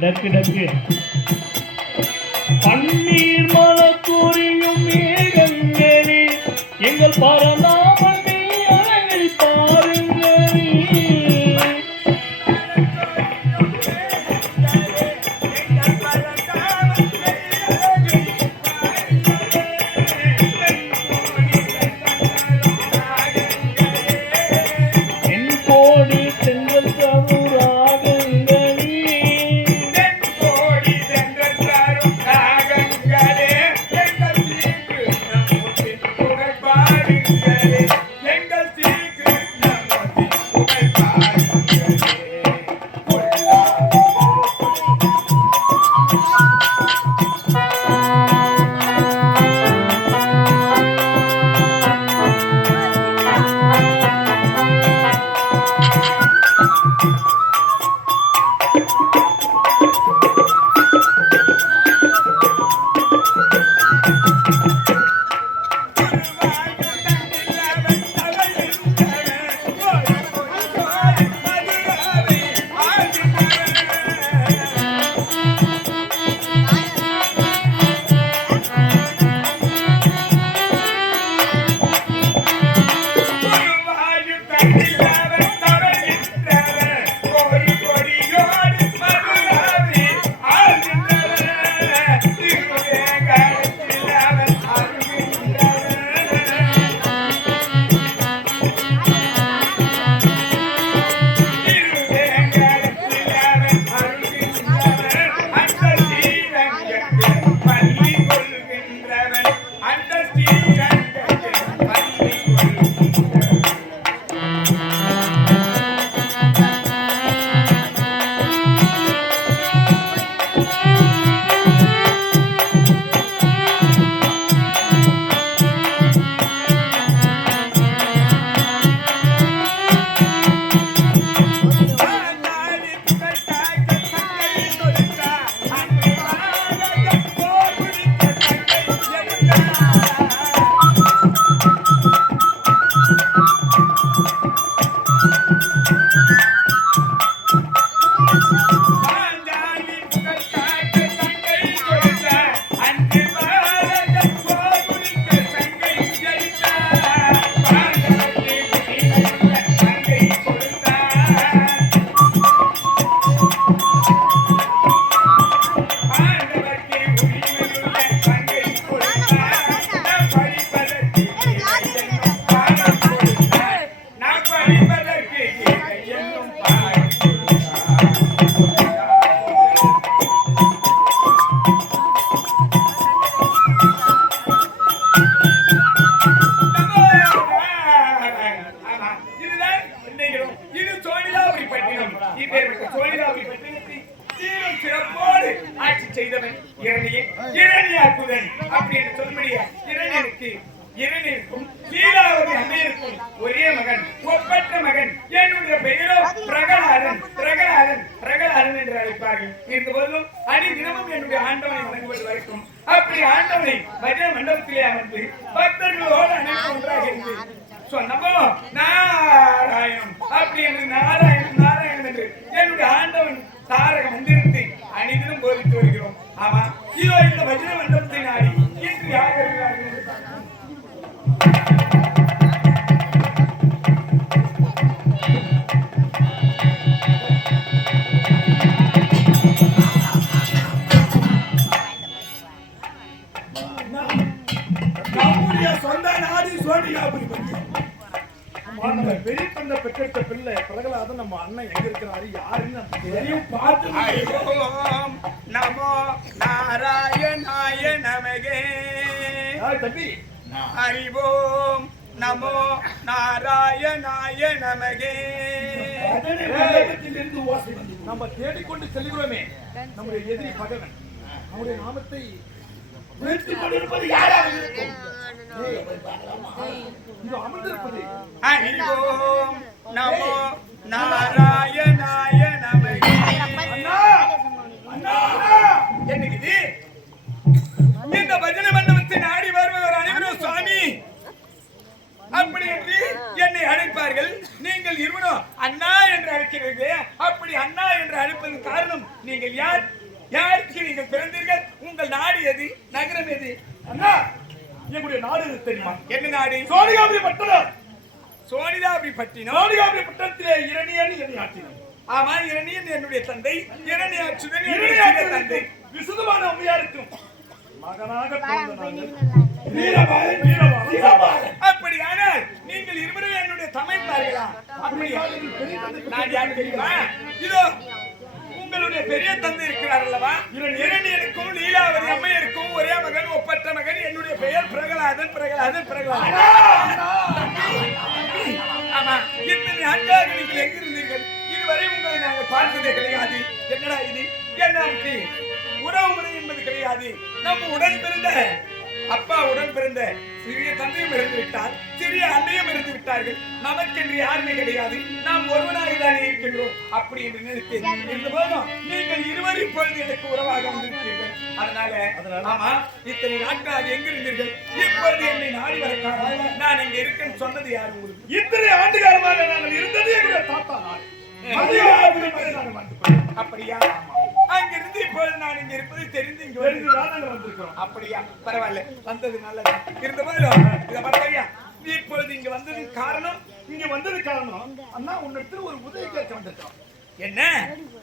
டக்கு டக்கு. பன்னீர் செய்தவன் இரணியன். இரணியனுக்கு லீலாவதி ஒரே மகன் ஒப்பற்ற மகன். என்னுடைய பெயரோ பிரகலாதன் பிரகலாதன் பிரகலாதன் என்று அழைப்பார்கள். இருந்த போதிலும் அடி தினமும் என்னுடைய ஆண்டவனை வணங்குவது வரைக்கும் அப்படி ஆண்டவனை பஜன மண்டபத்திலே அமர்ந்து பக்தர்களோடு அனைத்து ஒன்றாக இருந்து சொன்னமோ நாராயணம் அப்படி என்று நாராயணன் நாராயணன் என்று என்னுடைய ஆண்டவன் தாரக மந்திரத்தை அனைவரும் போதித்து வருகிறோம் ஆமா. இதோ இந்த பஜன மண்டபத்தை நாடி இன்று யார் வருகிறார்கள்? நம்முடைய சொந்த நாடு சோழியாபுரி நம்ம பெரிய தந்தை பெற்றெடுத்த பிள்ளை பிரகலாதன் நம்ம அண்ணன் எங்க இருக்கிறாரு யாருன்னு தெரியும். பார்த்து நமோ நாராயணாய நமகே. தம்பி? ஹரிவோம் நமோ நாராயணாய நமகே. நம்ம தேடிக்கொண்டு செல்கிறோமே நம்முடைய எதிரி பகவன். நம்முடைய நாமத்தை உயர்த்தி கொண்டிருப்பது யாராக இருக்கும்? ஹரிஓம் நமோ நாராயணாய நமகே என்னது இந்த பஜனை மண்டபத்தை நாடி வருபவர் அனைவரும் சுவாமி அப்படி என்று என்னை அழைப்பார்கள் நீங்கள் இருவரும் அண்ணா என்று அழைக்கிறது அப்படி அண்ணா என்று அழைப்பதன் காரணம் நீங்கள் யார் யாருக்கு நீங்கள் பிறந்தீர்கள் உங்கள் நாடு எது நகரம் எது அண்ணா எங்களுடைய நாடு எது தெரியுமா? என்ன நாடு? சோனிகாபுரி பட்டணம் சோனிதாபி பட்டினம் சோனிகாபுரி பட்டணத்திலே இரணியன் என்னை ஆற்றினார். ஆமா இரணியன் என்னுடைய தந்தை இரணியாச்சுதன் என்னுடைய சிறிய தந்தை. விசுதமான அம்மையாருக்கும் மகனாக அப்படியானால் நீங்கள் இருவரும் என்னுடைய தமைப்பார்களா அப்படியா? நான் யார் தெரியுமா? இதோ உங்களுடைய பெரிய தந்தை இருக்கிறார் அல்லவா? இரணியனுக்கும் லீலாவதி அம்மையருக்கும் ஒரே மகன் ஒப்பற்ற மகன். என்னுடைய பெயர் பிரகலாதன் பிரகலாதன் பிரகலாதன். ஆமா. இத்தனை ஆண்டாக நீங்கள் எங்கிருந்தீர்கள்? இதுவரை உங்களை நாங்கள் பார்த்ததே கிடையாது. என்னடா இது? என்ன உறவு முறை என்பது கிடையாது. நம்ம உடன் பிறந்த அப்பா உடன் பிறந்த சிறிய தந்தையும் இறந்து விட்டார். சிறிய அன்னையும் இறந்து விட்டார்கள். நமக்கென்று யாருமே கிடையாது. நாம் ஒருவனாக தானே இருக்கின்றோம். அப்படி என்று நினைத்தேன் இருந்த போதும் நீங்கள் இருவரும் இப்பொழுது எனக்கு உறவாக வந்திருக்கீர்கள் அதனால ஆமா இத்தனை நாட்களாக எங்கிருந்தீர்கள்? இப்பொழுது என்னை நாடி வரக்காக நான் இங்க இருக்கேன்னு சொன்னது யார் உங்களுக்கு? இத்தனை ஆண்டுகாலமாக நாங்கள் இருந்தது எங்களுடைய தாத்தா நாடு. வந்து அப்படியா? அங்கிருந்து இப்பொழுது நான் இங்க இருப்பது தெரிந்து இங்க நாங்கள் வந்திருக்கிறோம். அப்படியா? பரவாயில்ல. வந்தது நல்லது. இருந்த போதிலும் இத பார்த்தையா நீ இப்பொழுது இங்க வந்ததுக்கு காரணம்? இங்க வந்தது காரணம் அண்ணா உன்னிடத்தில் ஒரு உதவி கேட்க வந்திருக்கிறோம். என்ன?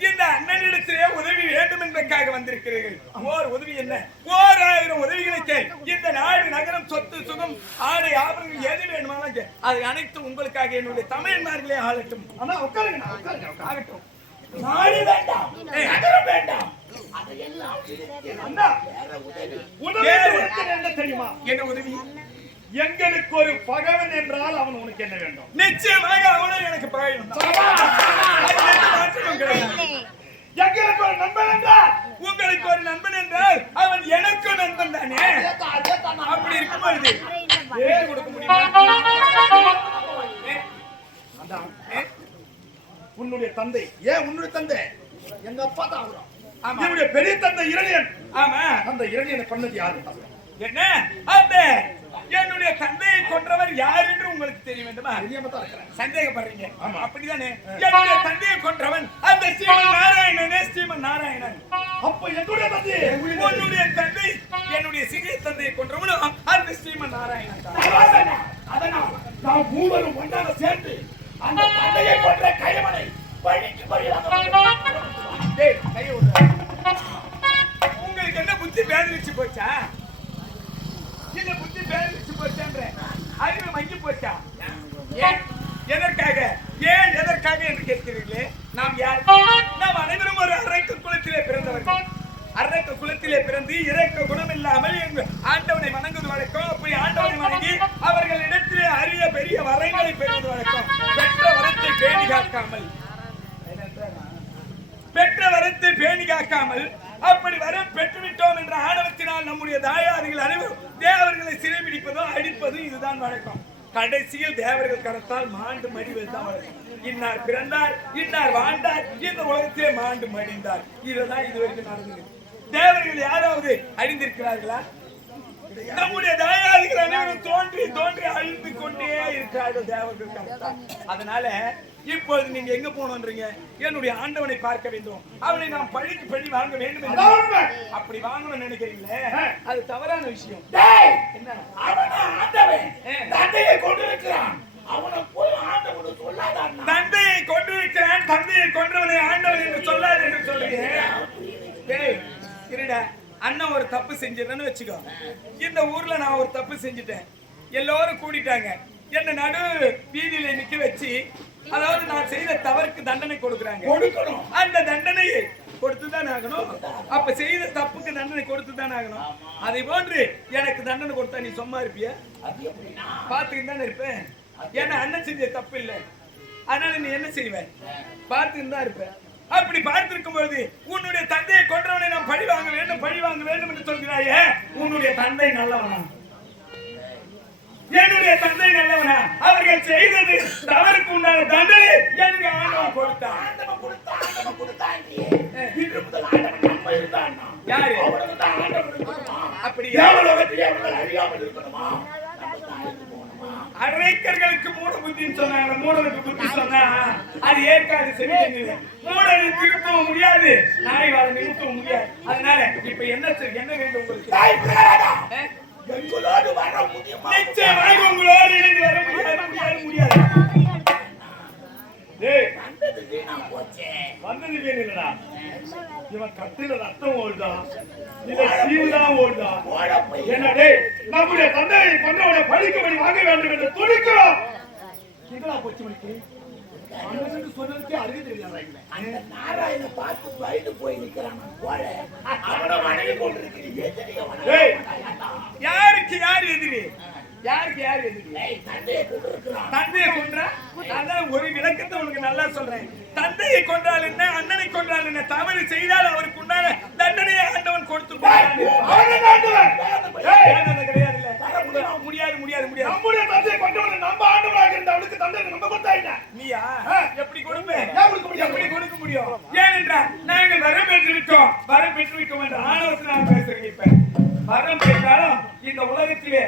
இந்த அண்ணனிடத்திலே உதவி வேண்டும் என்பதற்காக வந்திருக்கிறீர்கள். ஓர் உதவி என்ன? ஓர் ஆயிரம் உதவிகளை கேள். இந்த நாடு நகரம் சொத்து சுகம் ஆடை ஆபரணங்கள் எது வேணுமானாலும். அது அனைத்தும் உங்களுக்காக என்னுடைய தமிழ்மார்களே ஆளட்டும். உட்காருங்க உட்காருங்க. ஆகட்டும். நாடு வேண்டாம் நகரம் வேண்டாம். என்ன தெரியுமா? என்ன உதவி? எங்களுக்கு ஒரு பகவன் என்றால் அவன் உனக்கு என்ன வேண்டும்? நிச்சயமாக அவனும் எனக்கு பகைவன். எங்களுக்கு ஒரு நண்பன் என்றால்? உங்களுக்கு ஒரு நண்பன் என்றால் அவன் எனக்கும் நண்பன் தானே? அப்படி இருக்கும் பொழுது கொடுக்க முடியுமா? ஏ, உன்னுடைய தந்தை. ஏன் உன்னுடைய தந்தை? எங்க அப்பா தான். என்னுடைய பெரிய தந்தை இரணியன் ஆமா. அந்த இரணியனை பண்ணது யாரு? என்ன? அந்த என்னுடைய தந்தையை கொன்றவர் யார் என்று உங்களுக்கு தெரிய வேண்டுமா? சந்தேகப்படுறீங்க. ஆமா. அப்படிதானே? என்னுடைய தந்தையை கொன்றவன் அந்த ஸ்ரீமன் நாராயணனே. ஸ்ரீமன் நாராயணன். அப்ப என்னுடைய தந்தை? உன்னுடைய தந்தை என்னுடைய சிறிய தந்தையை கொன்றவனும் அந்த ஸ்ரீமன் நாராயணன் தான். அதனால் நாம் மூவரும் ஒன்றாக சேர்ந்து அந்த தந்தையை போன்ற பழிக்கு விடுடா. உங்களுக்கு என்ன புத்தி பேதலிச்சு போச்சா? இல்ல புத்தி பேதலிச்சு போச்சான்ற? அறிவு மங்கி போச்சா? எதற்காக? ஏன் எதற்காக என்று கேட்கிறீர்களே? நாம் யார்? நாம் அனைவரும் ஒரு அரைக்க குலத்திலே பிறந்தவர்கள். அரக்க குலத்திலே பிறந்து இறக்க குணம் இல்லாமல் ஆண்டவனை வணங்குவது வழக்கம். அப்படி ஆண்டவனை வணங்கி அவர்களிடத்திலே அரிய பெரிய வரங்களை பெறுவது வழக்கம். பெற்ற வரத்தை பேணி காக்காமல். பெற்ற வரத்தை பேணி காக்காமல் அப்படி வர பெற்றுவிட்டோம் என்ற ஆணவத்தினால் நம்முடைய தாயாதிகள் அனைவரும் தேவர்களை சிறைபிடிப்பதும் அடிப்பதும் இதுதான் வழக்கம். கடைசியில் தேவர்கள் கடத்தால் மாண்டு மடிவது தான் வழக்கம். இன்னார் பிறந்தார் இன்னார் வாழ்ந்தார் இந்த உலகத்திலே மாண்டு மடிந்தார். இதுதான் இதுவரைக்கும் நடந்தது. தேவர்கள் யாராவது அழிந்திருக்கிறார்களா? நம்முடைய தாயாதிகள் அனைவரும் தோன்றி தோன்றி அழிந்து கொண்டே இருக்கிறார்கள் தேவர்கள். அதனால இப்பொழுது நீங்க எங்க போகணும்ன்றீங்க? என்னுடைய ஆண்டவனை பார்க்க வேண்டும். அவனை நாம் பழிக்கு பழி வாங்க வேண்டும். அப்படி வாங்கணும்னு நினைக்கிறீங்களே? அது தவறான விஷயம். என்ன. தந்தையை கொண்டிருக்கிறான் அவனை போய் ஆண்டவன் சொல்லாதான். தந்தையை கொண்டிருக்கிறான் தந்தையை கொன்றவனை ஆண்டவன் என்று சொல்லாது என்று சொல்லுங்க டேய் இருடா அண்ணன் ஒரு தப்பு செஞ்சிடறேன்னு வச்சுக்கோ. இந்த ஊர்ல நான் ஒரு தப்பு செஞ்சுட்டேன். எல்லாரும் கூடிட்டாங்க. என்ன நடு வீதியில நிக்க வச்சு அதாவது நான் செய்த தவறுக்கு தண்டனை கொடுக்குறாங்க. கொடுக்கணும். அந்த தண்டனையை கொடுத்துதான் ஆகணும். அப்ப செய்த தப்புக்கு தண்டனை கொடுத்துதான் ஆகணும். அதை போன்று எனக்கு தண்டனை கொடுத்தா நீ சும்மா இருப்பியா? பார்த்துக்கிட்டு தானே இருப்பேன். ஏன்னா அண்ணன் செஞ்ச தப்பு இல்லை. அதனால நீ என்ன செய்வ? பார்த்துக்கிட்டு தான் இருப்ப. அப்படி பார்த்திருக்கும் பொழுது உன்னுடைய தந்தையை கொன்றவனை நாம் பழி வாங்க வேண்டும் பழி வாங்க வேண்டும் என்று சொல்கிறாயே உன்னுடைய தந்தை நல்லவனா? என்னுடைய தந்தை நல்லவனா? அவர்கள் செய்தது தவறுக்கு உண்டான தண்டனை எனக்கு ஆண்டவன் கொடுத்தான். ஆண்டவன் கொடுத்தா ஆண்டவன் கொடுத்தா இல்லையே. இன்று முதல் ஆண்டவன் நம்ம இருந்தான். யாரு? அவனுக்கு தான் ஆண்டவன் இருக்கணுமா? அப்படியா? தேவலோகத்திலே அவர்கள் அறியாமல் இருக்கணுமா? அரைக்கர்களுக்கு மூட புத்தின்னு சொன்னாங்க. மூடனுக்கு புத்தி சொன்னா அது ஏற்காது செவி மூடனை திருப்ப நிறுத்தவும் முடியாது நாளை வாழ நிறுத்தவும் முடியாது. அதனால இப்ப என்ன என்ன வேண்டும் உங்களுக்கு? எங்களோடு வர முடியுமா? நிச்சயமாக உங்களோடு இணைந்து வர முடியாது முடியாது முடியாது. டேய் வந்தது வீணா போச்சே. வந்தது வேணும் இல்லடா. இவன் கட்டில ரத்தம் ஓடுதா? இல்ல சீவுதான் ஓடுதா? ஓட போய் என்ன டேய் நம்முடைய தந்தையை கொண்டவனை பழிக்கும்படி வாங்க வேண்டும் என்று துடிக்கிறோம். இதெல்லாம் போச்சு மணிக்கு? யாருக்கு யார் எதிரி? யாருக்கு யார் தந்தையை தந்தையை கொன்றா? அதான் ஒரு விளக்கத்தை உனக்கு நல்லா சொல்றேன். தந்தையை கொன்றால் என்ன அண்ணனை கொன்றால் என்ன? தவறு செய்தால் அவருக்கு உண்டான தண்டனையை ஆண்டவன் கொடுத்து கிடையாது. முடியாது முடியாது முடியாது. நம்முடைய தந்தையை கொண்டவனை நம்ம ஆண்டவராக இருந்த அவனுக்கு தந்தை நம்ம கொடுத்தாயிட்ட. நீயா? எப்படி கொடுப்பேன்? எப்படி கொடுக்க முடியும்? ஏனென்றால் நாங்கள் வரம் பெற்று விட்டோம் வரம் பெற்று விட்டோம் என்ற நான் பேசுறேன் இப்ப வரம் பெற்றாலும் இந்த உலகத்திலே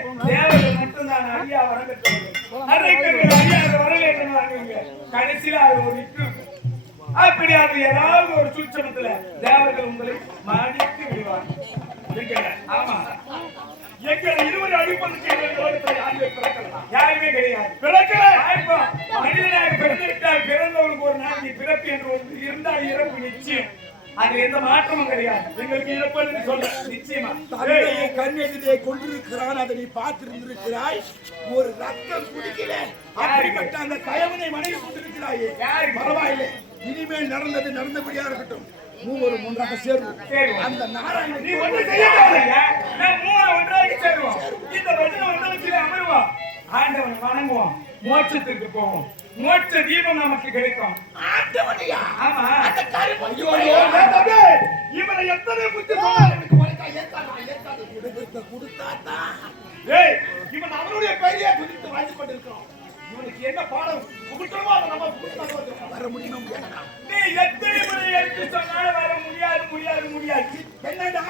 அப்படி அது ஏதாவது ஒரு சூட்சமத்துல தேவர்கள் உங்களை விடுவாங்க இருக்கல ஆமா. எங்களை இருவரை உலகத்தில் யாருமே கிடையாது. பிறக்கல. மனிதனாக பிறந்துவிட்டால் ஒரு நாளைக்கு பிறப்பு என்று ஒன்று இருந்தால் இறப்பு நிச்சயம். அது எந்த மாற்றமும் கிடையாது. எங்களுக்கு இழப்பது சொல்ல நிச்சயமா. தந்தையை கண்ணெதிரே கொண்டிருக்கிறான். அதை நீ பார்த்திருந்திருக்கிறாய். ஒரு ரத்தம் குடிக்கல. அப்படிப்பட்ட அந்த கயவனை வணங்கி கொண்டிருக்கிறாயே. யாரு? பரவாயில்லை. இனிமேல் நடந்தது நடந்தபடியா இருக்கட்டும். மூவரும் ஒன்றாக சேர்வோம். அந்த நாராயணன் நீ ஒன்று செய்ய தேவையில்லை. நான் மூவரை ஒன்றாக சேருவோம். இந்த வசன மண்டலத்திலே அமருவோம் ஆண்டவனை வணங்குவோம். மோட்சத்திற்கு போவோம். மோட்ச தீபம் நமக்கு கிடைக்கும். இவனை எத்தனை புத்தி கொடுத்தாதான் ஏய் இவன் அவனுடைய பெயரையே துதித்து வாழ்ந்து கொண்டிருக்கிறோம். இவனுக்கு என்ன பாடம்? புகுட்டமோ அதை நம்ம வர முடியுமா? நீ எத்தனை முறை எடுத்து சொன்னாலும் வர முடியாது முடியாது முடியாது. என்னடா?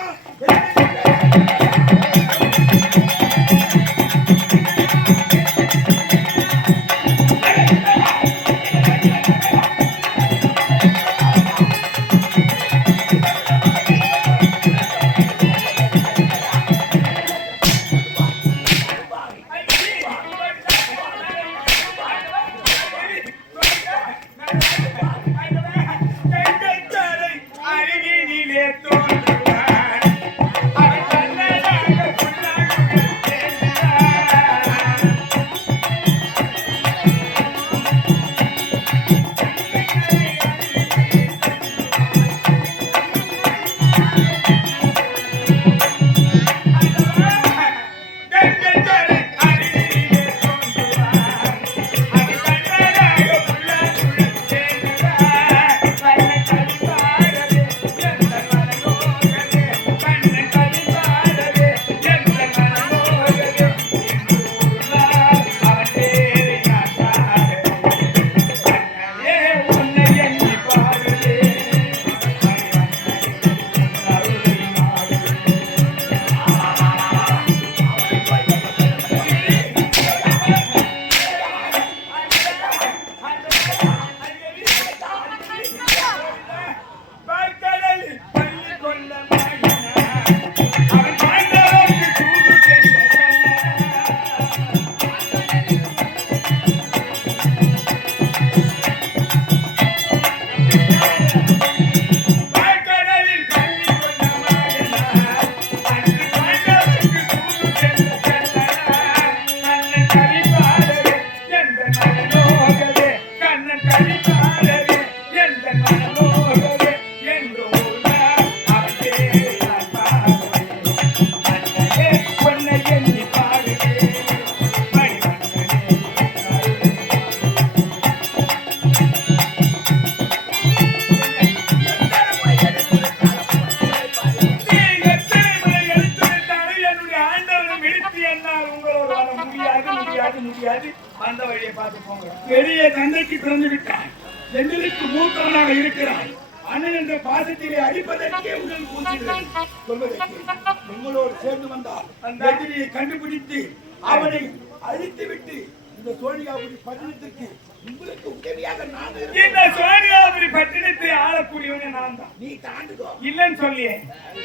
இந்த சோழியாபுரி பட்டணத்திற்கு உங்களுக்கு உதவியாக நான் இந்த. சோனியாபுரி பட்டினத்தை ஆளக்கூடியவனே நான் தான். நீ தாண்டுகோ இல்லைன்னு சொல்லியே.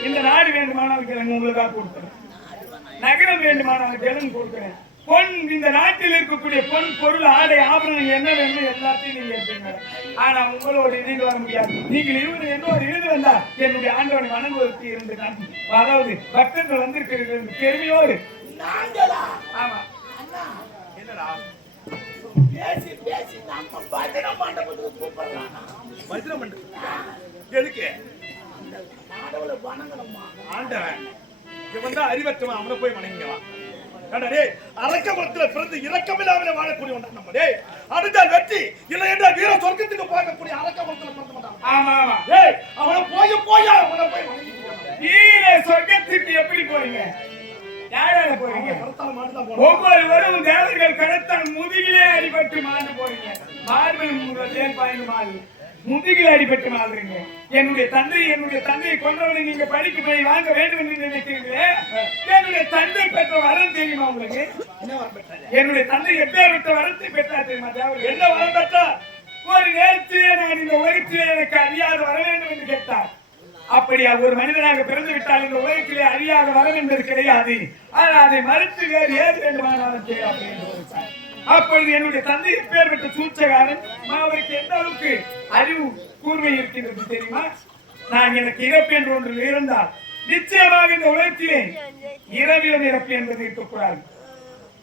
இந்த நாடு வேண்டுமானால் கிழங்கு உங்களுக்காக கொடுக்குறேன். நகரம் வேண்டுமானால் கிழங்கு கொடுக்குறேன். பொன் இந்த நாட்டில் இருக்கக்கூடிய பொன் பொருள் ஆடை ஆபரணம் என்ன வேணும் எல்லாத்தையும் நீங்க எடுத்துங்க ஆனா உங்களோட இணைந்து வர முடியாது. நீங்கள் இருவர் என்னோட இணைந்து வந்தா என்னுடைய ஆண்டவனை வணங்குவதற்கு இருந்து அதாவது பக்தர்கள் வந்திருக்கிறீர்கள் என்று பெருமையோடு. ஆமா. என்னடா பேசி பேசி நம்ம பஜனை மண்டபத்துக்கு கூப்பிடலாம் எதுக்கு? வணங்கணுமா? ஆண்டவன் இவன் தான் அறிவற்றவன் அவனை போய் வணங்கிக்கலாம் அரக்கபுரத்துல பிறந்து இரக்கமில்லாமலே வாழக்கூடியவன் தான் நம்ம டேய். அடுத்தால் வெற்றி இல்லை என்றால் வீர சொர்க்கத்துக்கு போகக்கூடிய அரக்கபுரத்துல பிறந்த மாட்டான் ஆமா ஆமா. டேய் அவனை போய் போய் அவனை போய் ஈர சொர்க்கத்துக்கு எப்படி போறீங்க யாரால போறீங்க? போனோம் ஒவ்வொருவரும் தேவர்கள் கடத்தால் முதுகிலே அடிபட்டு மாண்டு போறீங்க. மார்பில் பாய்ந்து மாறு. முதுகில் அடிபட்டு மாறுறீங்க. என்னுடைய தந்தை என்னுடைய தந்தையை கொண்டவனை நீங்க படிக்க போய் வாங்க வேண்டும் என்று நினைக்கிறீங்களே என்னுடைய தந்தை பெற்ற வரம் தெரியுமா உங்களுக்கு? பெற்றாரு? என்னுடைய தந்தை எப்பேற்பட்ட வரத்தை பெற்றார் தெரியுமா? தேவர்கள் என்ன வர பெற்றா ஒரு நேரத்திலே நான் இந்த உலகத்திலே எனக்கு அறியாது வர வேண்டும் என்று கேட்டார். அப்படி ஒரு மனிதனாக பிறந்து விட்டால் இந்த உலகத்திலே அறியாத வரம் என்பது கிடையாது. ஆனால் அதை மறுத்து வேறு ஏது வேண்டுமானாலும் அப்பொழுது என்னுடைய தந்தை பேர் பெற்ற சூச்சகாரன் அவருக்கு எந்த அளவுக்கு அறிவு கூர்மை இருக்கின்றது தெரியுமா? நான் எனக்கு இறப்பு என்று ஒன்று இருந்தால் நிச்சயமாக இந்த உலகத்திலே இரவிலும் இறப்பு என்பது இருக்கக்கூடாது.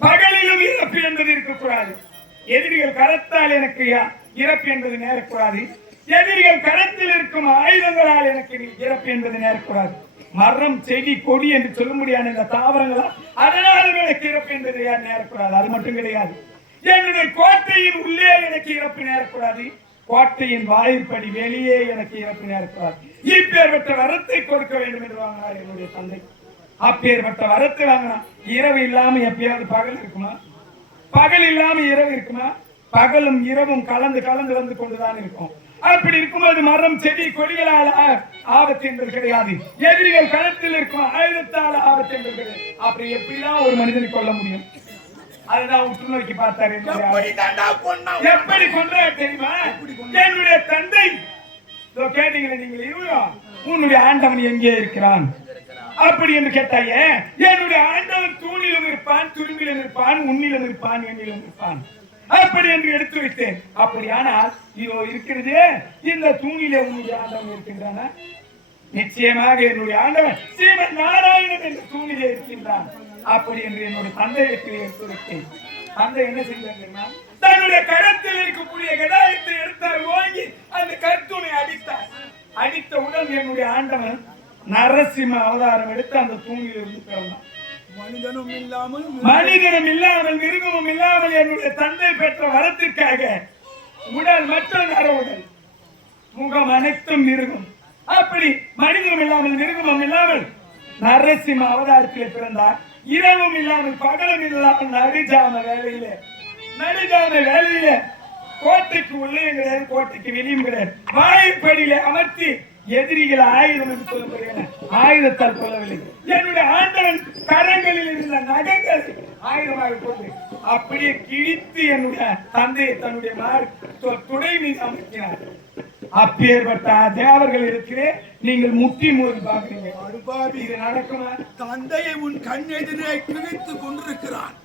பகலிலும் இறப்பு என்பது இருக்கக்கூடாது. எதிரிகள் கரத்தால் எனக்கு இறப்பு என்பது நேரக்கூடாது. எதிரிகள் கரத்தில் இருக்கும் ஆயுதங்களால் எனக்கு இறப்பு என்பது நேரக்கூடாது. மரம் செடி கொடி என்று சொல்ல முடியாத இந்த தாவரங்களால் அதனால் எனக்கு இறப்பு என்பது யார் நேரக்கூடாது? அது மட்டும் கிடையாது. என்னுடைய கோட்டையின் உள்ளே எனக்கு இறப்பு நேரக்கூடாது. கோட்டையின் வாயிற்படி வெளியே எனக்கு இறப்பு நேரக்கூடாது. இப்பேற்பட்ட வரத்தை கொடுக்க வேண்டும் என்று வாங்கினார் என்னுடைய தந்தை. அப்பேற்பட்ட வரத்தை வாங்கினா இரவு இல்லாம எப்பயாவது பகல் இருக்குமா? பகல் இல்லாம இரவு இருக்குமா? பகலும் இரவும் கலந்து கலந்து வந்து கொண்டுதான் இருக்கும். அப்படி இருக்கும்போது மரம் செடி கொடிகளால் ஆபத்து என்பது கிடையாது. எதிரிகள் களத்தில் இருக்கும் ஆயுதத்தால் ஆபத்து என்பது கிடையாது. அப்படி எப்படிலாம் ஒரு மனிதனை கொல்ல முடியும். அதுதான் உற்று நோக்கி பார்த்தாரு என்னுடைய எப்படி தெரியுமா? தந்தை. கேட்டீங்களே நீங்கள் இருவரும் உன்னுடைய ஆண்டவன் எங்கே இருக்கிறான்? அப்படி என்று கேட்டாயே என்னுடைய ஆண்டவன் தூணிலும் இருப்பான் துரும்பிலும் இருப்பான் உன்னிலும் இருப்பான் என்னிலும் இருப்பான். அப்படி என்று எடுத்து வைத்தேன். அப்படியானால் இதோ இருக்கிறது. இந்த தூணிலே உன்னுடைய ஆண்டவன் இருக்கின்றானா? நிச்சயமாக என்னுடைய ஆண்டவன் ஸ்ரீமன் நாராயணன் என்ற தூணிலே இருக்கின்றான். அப்படி என்று என்னுடைய தந்தையத்தை எடுத்து வைத்தேன் தந்தை என்ன செய்தார் தன்னுடைய கரத்தில் இருக்கக்கூடிய கடாயத்தை எடுத்தார் ஓங்கி அந்த கருத்துணை அடித்தார். அடித்தவுடன் என்னுடைய ஆண்டவன் நரசிம்ம அவதாரம் எடுத்து அந்த தூணில் இருந்து பிறந்தான். மனிதனும் இல்லாமல் மனிதனும் இல்லாமல் மிருகமும் இல்லாமல் என்னுடைய தந்தை பெற்ற வரத்திற்காக உடல் மற்ற நர உடல் முகம் அனைத்தும் மிருகம். அப்படி மனிதம் இல்லாமல் மிருகமும் இல்லாமல் நரசிம்ம அவதாரத்தில் பிறந்தார். இரவும் இல்லாமல் பகலும் இல்லாமல் நடுஜாம வேலையில. நடுஜாம வேலையில கோட்டைக்கு உள்ளே கிடையாது கோட்டைக்கு வெளியும் கிடையாது வாயிற்படியில அமர்த்தி எதிரிகள் ஆயுதம் என்று சொல்லப்படுகின்றன ஆயுதத்தால் கொள்ளவில்லை என்னுடைய ஆண்டவன் கரங்களில் இருந்த நகங்கள் ஆயுதமாக கொண்டு அப்படியே கிழித்து என்னுடைய தந்தையை தன்னுடைய துணை மீது அமைக்கிறார் அப்பேற்பட்ட தேவர்கள் இருக்கிறே நீங்கள் முட்டி மோதி பாக்குறீங்க அடுபாவி இது நடக்குமா? தந்தையை உன் கண் எதிரே கிழித்து கொண்டிருக்கிறான்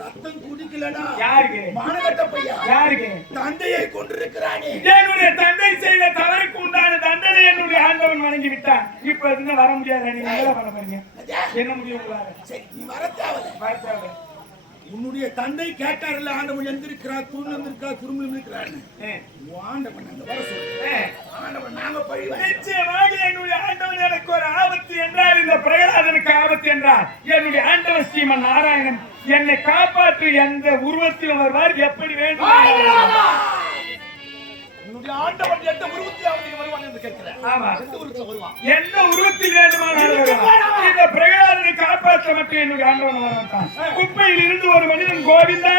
ரத்தம் குடிக்கலடா. யாருக்கு? மானகட்ட பையா. யாருக்கு? தந்தையை கொண்டிருக்கிறானே என்னுடைய தந்தை செய்த தவறுக்கு உண்டான தண்டனை என்னுடைய ஆண்டவன் வழங்கி விட்டான் இப்ப இருந்து வர முடியாது? நீங்க என்ன பண்ண போறீங்க. என்ன முடியும் உங்களால? சரி நீ வர தேவை வர தேவை. உன்னுடைய தந்தை கேட்டார்ல ஆண்டவன் எந்திருக்கிறார் தூண் வந்திருக்கிறார் குறும்பு இருக்கிறான்னு ஏ, ஆண்டவன் அங்க வர சொல்லு. ஆண்டவன் நாங்க வாங்கிக்கிறோம். நிச்சயமாக என்னுடைய ஆண்டவன் எனக்கு ஒரு ஆபத்து என்றார். இந்த பிரகலாதனுக்கு ஆபத்து என்றார். என்னுடைய ஆண்டவன் ஸ்ரீமன் நாராயணன் என்னை காப்பாற்று எந்த உருவத்தில் வருவார். எப்படி வேண்டும் ஆண்டவன் எந்த உருவத்திலாவது இங்க வருவான் என்று கேட்கிறேன். ஆமா. எந்த உருவத்தில் வருவான்? எந்த உருவத்தில் வேண்டுமானாலும் வருவான். இந்த பிரகலாதனை காப்பாற்ற மட்டும் என்னுடைய ஆண்டவன் வரமாட்டான் குப்பையில் இருந்து ஒரு மனிதன் கோவிந்தா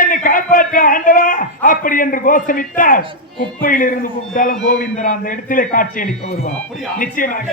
என்னை காப்பாற்ற ஆண்டவா? அப்படி என்று கோஷமிட்டால் குப்பையில் இருந்து கூப்பிட்டாலும் கோவிந்தன் அந்த இடத்திலே காட்சி அளிக்க வருவான் நிச்சயமாக.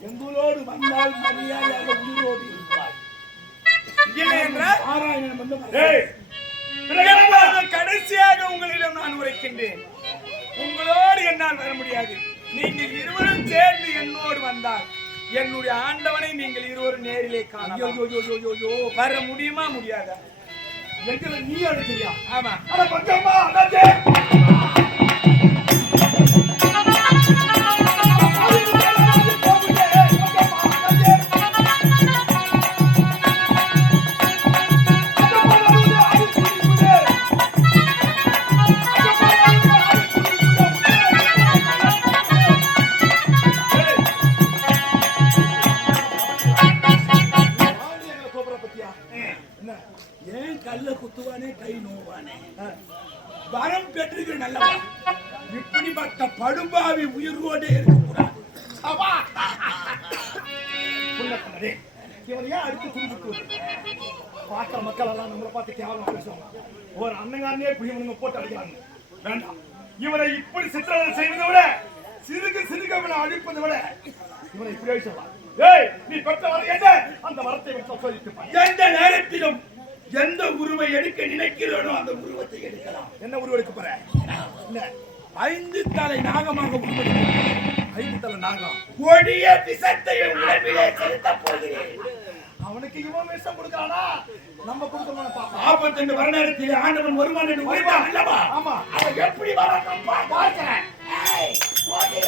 எங்களோடு வந்தால் மரியாதையாக உயிரோடு இருப்பார் கடைசியாக உங்களிடம் நான் உரைக்கின்றேன். உங்களோடு என்னால் வர முடியாது. நீங்கள் இருவரும் சேர்ந்து என்னோடு வந்தால் என்னுடைய ஆண்டவனை நீங்கள் இருவரும் நேரிலே காண வர முடியுமா முடியாதா? எங்களை நீ அடிக்கிறியா ஆமா. அட பஞ்சம்மா அதாச்சே ஆவி உயிர்வோடே இருக்கக்கூடாது சபா ஏன் அடுத்து துணிச்சுட்டு மக்கள் எல்லாம் நம்மளை பார்த்து கேவலமாக பேசுவாங்க ஒரு அண்ணங்காரனே இப்படி இவனுங்க போட்டு அடிக்கிறாங்க வேண்டாம் இவனை இப்படி சித்திரவதை செய்வதை விட சிறுக சிறுக அவனை அழிப்பதை விட இவனை இப்படியே சொல்லலாம் ஏய் நீ பெற்ற வரம் என்ன அந்த மரத்தை வச்சு சோதித்துப்பான் எந்த நேரத்திலும் எந்த உருவை எடுக்க நினைக்கிறோனோ அந்த உருவத்தை எடுக்கலாம் என்ன உருவெடுக்க போற என்ன ஐந்து தலை நாகமாக உருவெடுக்கிறேன் ஐந்து தலை நாகம். கொடிய விஷத்தை உடம்பிலே செலுத்த போகிறேன். அவனுக்கு இவன் விஷம் கொடுக்கறானா? நம்ம கொடுக்கணும் பாப்பா. ஆபத்து என்று வர நேரத்தில் ஆண்டவன் வருவான் என்று உரைத்தான் அல்லவா? ஆமா. அவன் எப்படி வரட்டும் பார்க்கிறேன். ஏய், கொடி.